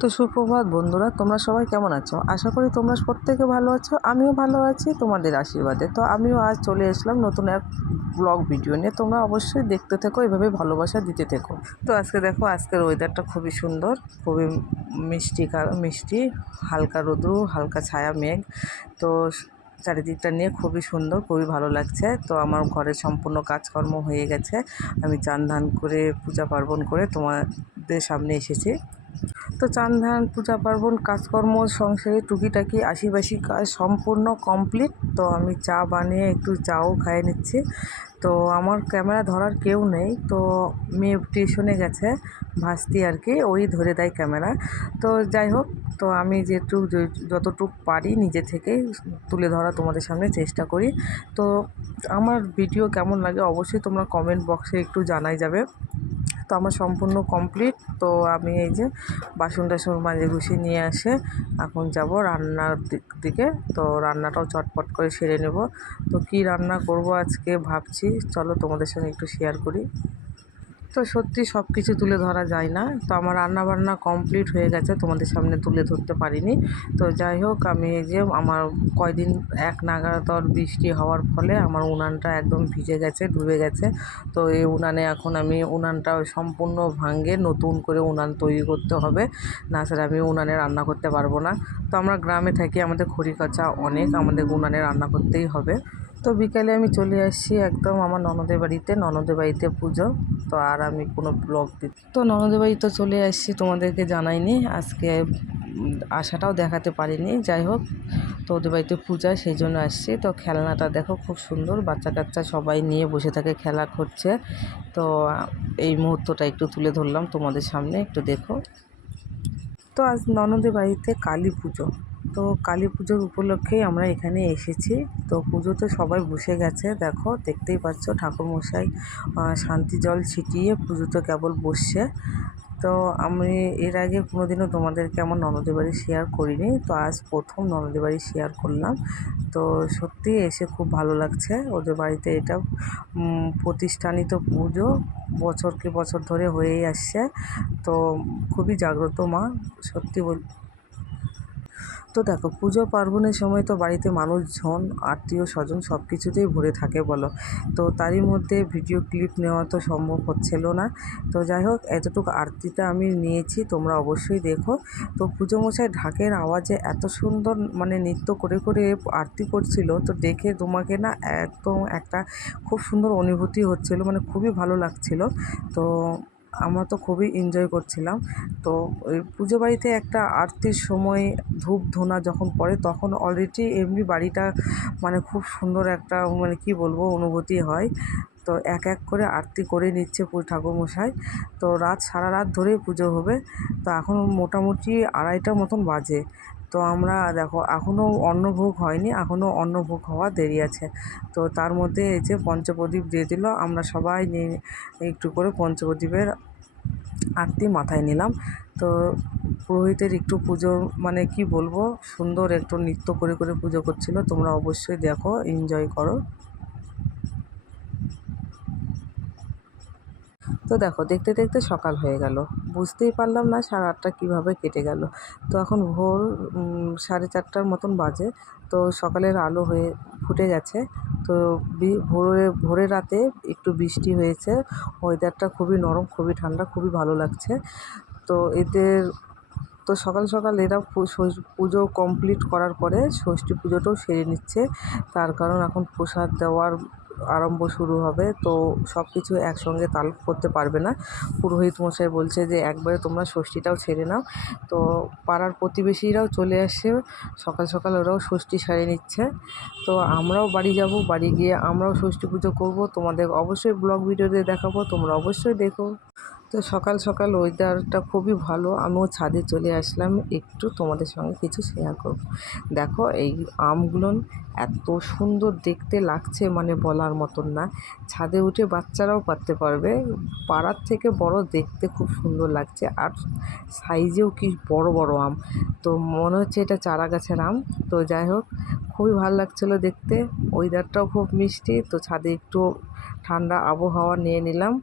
তো সুপ্রভাত বন্ধুরা, তোমরা সবাই কেমন আছো? আশা করি তোমরা প্রত্যেকে ভালো আছো। আমিও ভালো আছি তোমাদের আশীর্বাদে। তো আমিও আজ চলে এসলাম নতুন এক ব্লগ ভিডিও নিয়ে। তোমরা অবশ্যই দেখতে থেকো, এভাবে ভালোবাসা দিতে থেকো। তো আজকে দেখো, আজকের ওয়েদারটা খুবই সুন্দর, খুবই মিষ্টি, হালকা রোদ্রু, হালকা ছায়া মেঘ। তো চারিদিকটা নিয়ে খুবই সুন্দর, খুবই ভালো লাগছে। তো আমার ঘরের সম্পূর্ণ কাজকর্ম হয়ে গেছে। আমি চান ধান করে পূজা পার্বণ করে তোমাদের সামনে এসেছি। তো চান ধান পূজা পার্বণ কাজকর্ম সংসারে টুকিটাকি আশিবাসি কাজ সম্পূর্ণ কমপ্লিট। তো আমি চা বানিয়ে একটু চাও খাইয়ে নিচ্ছি। তো আমার ক্যামেরা ধরার কেউ নেই, তো মেয়ে টিউশনে গেছে, ভাস্তি আর কি, ওই ধরে দেয় ক্যামেরা। তো যাই হোক, তো আমি যতটুকু পারি নিজে থেকেই তুলে ধরা তোমাদের সামনে চেষ্টা করি। তো আমার ভিডিও কেমন লাগে অবশ্যই তোমরা কমেন্ট বক্সে একটু জানাই যাবে। তো আমার সম্পূর্ণ কমপ্লিট। তো আমি এই যে বাসন টাসন মাজে গুছিয়ে নিয়ে আসে এখন যাব রান্নার দিকে। তো রান্নাটাও চটপট করে সেরে নেব। তো কি রান্না করব আজকে ভাবছি, চলো তোমাদের সঙ্গে একটু শেয়ার করি। তো সত্যি সব কিছু তুলে ধরা যায় না। তো আমার রান্নাবান্না কমপ্লিট হয়ে গেছে, তোমাদের সামনে তুলে ধরতে পারিনি। তো যাই হোক, আমি এই যে আমার কয়দিন এক নাগাড়তর বৃষ্টি হওয়ার ফলে আমার উনানটা একদম ভিজে গেছে, ডুবে গেছে। তো এই উনানে এখন আমি উনানটা সম্পূর্ণ ভাঙে নতুন করে উনান তৈরি করতে হবে, না স্যার আমি উনানে রান্না করতে পারবো না। তো আমরা গ্রামে থাকি, আমাদের খড়ি কাঁচা অনেক, আমাদের উনানে রান্না করতেই হবে। তো বিকালে আমি চলে আসছি একদম আমার ননদের বাড়িতে পুজো। তো আর আমি কোনো ব্লগ তো ননদের বাড়িতে চলে আসছি, তোমাদেরকে জানাইনি আজকে, আশাটাও দেখাতে পারিনি। যাই হোক, তো ওদের বাড়িতে পূজা, সেই জন্য আসছি। তো খেলনাটা দেখো খুব সুন্দর, বাচ্চা কাচ্চা সবাই নিয়ে বসে থাকে, খেলা করছে। তো এই মুহূর্তটা একটু তুলে ধরলাম তোমাদের সামনে, একটু দেখো। তো আজ ননদের বাড়িতে কালী পুজো। তো কালী পুজোর উপলক্ষেই আমরা এখানে এসেছি। তো পুজোতে সবাই বসে গেছে, দেখো দেখতেই পাচ্ছ ঠাকুরমশাই শান্তি জল ছিটিয়ে পুজোতে কেবল বসছে। তো আমি এর আগে কোনোদিনও তোমাদেরকে আমার ননদের বাড়ি শেয়ার করিনি, তো আজ প্রথম ননদের বাড়ি শেয়ার করলাম। তো সত্যি এসে খুব ভালো লাগছে ওদের বাড়িতে। এটা প্রতিষ্ঠানিত পুজো, বছরকে বছর ধরে হয়েই আসছে। তো খুবই জাগ্রত মা, সত্যি তো দেখো পুজো পার্বণের সময় তো বাড়িতে মানুষজন, আত্মীয় স্বজন সব কিছুতেই ভরে থাকে বলো। তো তারই মধ্যে ভিডিও ক্লিপ নেওয়া তো সম্ভব হচ্ছিল না। তো যাই হোক, এতটুকু আরতিটা আমি নিয়েছি, তোমরা অবশ্যই দেখো। তো পুজো মশাই ঢাকের আওয়াজে এত সুন্দর মানে নৃত্য করে করে আরতি করছিল, তো দেখে তোমাকে না একদম একটা খুব সুন্দর অনুভূতি হচ্ছিল, মানে খুবই ভালো লাগছিল। তো আমরা তো খুবই এনজয় করছিলাম। তো ওই পুজো বাড়িতে একটা আরতির সময় ধূপ ধুনা যখন পড়ে, তখন অলরেডি এমনি বাড়িটা মানে খুব সুন্দর একটা মানে কি বলবো অনুভূতি হয়। তো এক এক করে আরতি করে নিচ্ছে ঠাকুরমশাই। তো সারা রাত ধরেই পুজো হবে। তো এখন মোটামুটি 2:30টার মতন বাজে। তো আমরা দেখো এখনও অন্নভোগ হয়নি, এখনও অন্নভোগ হওয়া দেরি আছে। তো তার মধ্যে এই যে পঞ্চপ্রদীপ দিয়ে দিল, আমরা সবাই নিয়ে একটু করে পঞ্চপ্রদীপের আরতি মাথায় নিলাম। তো পুরোহিতের একটু পুজো মানে কি বলবো, সুন্দর একটু নৃত্য করে করে পুজো করছিল, তোমরা অবশ্যই দেখো, এনজয় করো। তো দেখো দেখতে দেখতে সকাল হয়ে গেল, বুঝতেই পারলাম না 8:30 কীভাবে কেটে গেল। তো এখন ভোর 4:30টার মতন বাজে। তো সকালের আলো হয়ে ফুটে গেছে। তো ভোরে রাতে একটু বৃষ্টি হয়েছে, ওয়েদারটা খুবই নরম, খুবই ঠান্ডা, খুবই ভালো লাগছে। তো এদের তো সকাল সকাল এরা পুজো কমপ্লিট করার পরে ষষ্ঠী পুজোটাও সেরে নিচ্ছে। তার কারণ এখন প্রসাদ দেওয়ার আরম্ভ শুরু হবে। তো সব কিছু একসঙ্গে তাল করতে পারবে না, পুরোহিত মশাই বলছে যে একবারে তোমরা ষষ্ঠীটাও ছেড়ে নাও। তো পাড়ার প্রতিবেশীরাও চলে আসছে, সকাল সকাল ওরাও ষষ্ঠী সারে নিচ্ছে। তো আমরাও বাড়ি যাব, বাড়ি গিয়ে আমরাও ষষ্ঠী পুজো করব, তোমাদের অবশ্যই ব্লগ ভিডিওতে দেখাবো, তোমরা অবশ্যই দেখো। তো সকাল সকাল ওয়েদারটা খুবই ভালো, আমিও ছাদে চলে আসলাম একটু তোমাদের সঙ্গে কিছু শেয়ার করব। দেখো এই আমগুলো এত সুন্দর দেখতে লাগছে, মানে বলার মতন না। ছাদে উঠে বাচ্চারাও পারতে পারবে, পাড়ার থেকে বড়, দেখতে খুব সুন্দর লাগছে। আর সাইজেও কি বড় বড় আম, তো মনে হচ্ছে এটা চারা গাছের আম। তো যাই হোক, খুবই ভালো লাগছিলো দেখতে, ওয়েদারটাও খুব মিষ্টি। তো ছাদে একটু ঠান্ডা আবহাওয়া নিয়ে নিলাম।